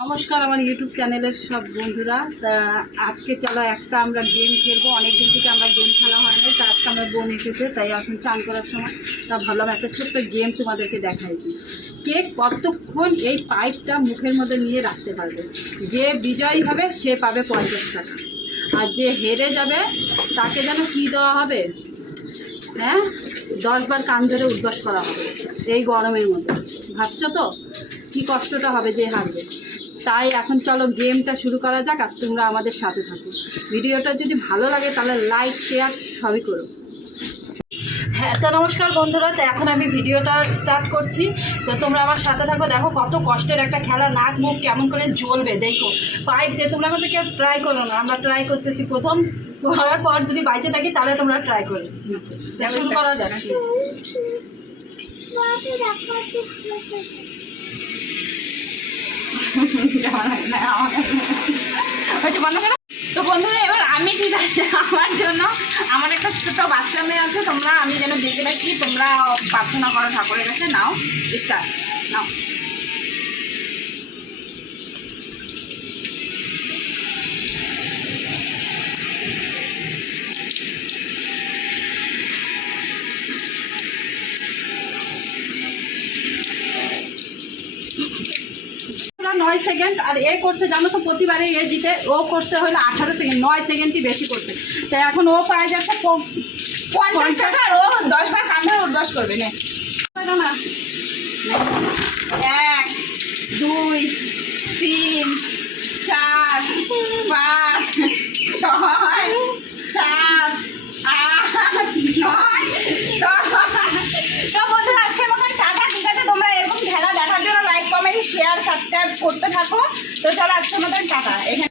নমস্কার, আমার ইউটিউব চ্যানেলের সব বন্ধুরা। তা আজকে চলো একটা আমরা গেম খেলব। অনেক দিন থেকে আমরা গেম খেলা হয় না তা আজকে আমার বোন এসেছে, তাই এখন চান করার সময়। তা ভাবলাম একটা ছোট্ট গেম তোমাদেরকে দেখাই। কে কতক্ষণ এই পাইপটা মুখের মধ্যে নিয়ে রাখতে পারবে? যে বিজয়ী হবে, সে পাবে পঞ্চাশ টাকা। আর যে হেরে যাবে, তাকে যেন কী দেওয়া হবে? হ্যাঁ? দশবার কান ধরে উদ্বাস করা হবে, এই গরমের মধ্যে। ভাবছ তো? কি কষ্টটা হবে যে হারবে? তাই এখন চলো গেমটা শুরু করা যাক আর তোমরা আমাদের সাথে থাকো। ভিডিওটা যদি ভালো লাগে তাহলে লাইক শেয়ার সবই করো। হ্যাঁ তো নমস্কার বন্ধুরা তো এখন আমি ভিডিওটা স্টার্ট করছি। তো তোমরা আমার সাথে থাকো দেখো কত কষ্টের একটা খেলা নাক মুখ কেমন করে জ্বলবে দেখো। পাইপ যে তোমরা কিন্তু কেউ ট্রাই করো না আমরা ট্রাই করতেছি প্রথম। করার পর যদি বাইচে থাকি তাহলে তোমরা ট্রাই করো। শুরু করা যাচ্ছে তো বন্ধুরা এবার আমি ঠিক আছে আমার জন্য আমার একটা ছোট বাচ্চা মেয়ে আছে তোমরা আমি যেন দেখে রাখি তোমরা প্রার্থনা করো ঠাকুরের কাছে নাও চেষ্টা নাও পুরো নয় সেকেন্ড আর এ করছে জানো তো প্রতিবারে এ জিতে ও করতে হলো আঠারো সেকেন্ড নয় সেকেন্ডই বেশি করছে। তাই এখন ও পায় যাচ্ছে পঞ্চাশ টাকা আর ও দশ বার কান ধরে উদ্বাস করবে না। এক দুই তিন চার পাঁচ ছয় সাবস্ক্রাইব করতে থাকো। তো চলো আজকের মতন টাকা এখানে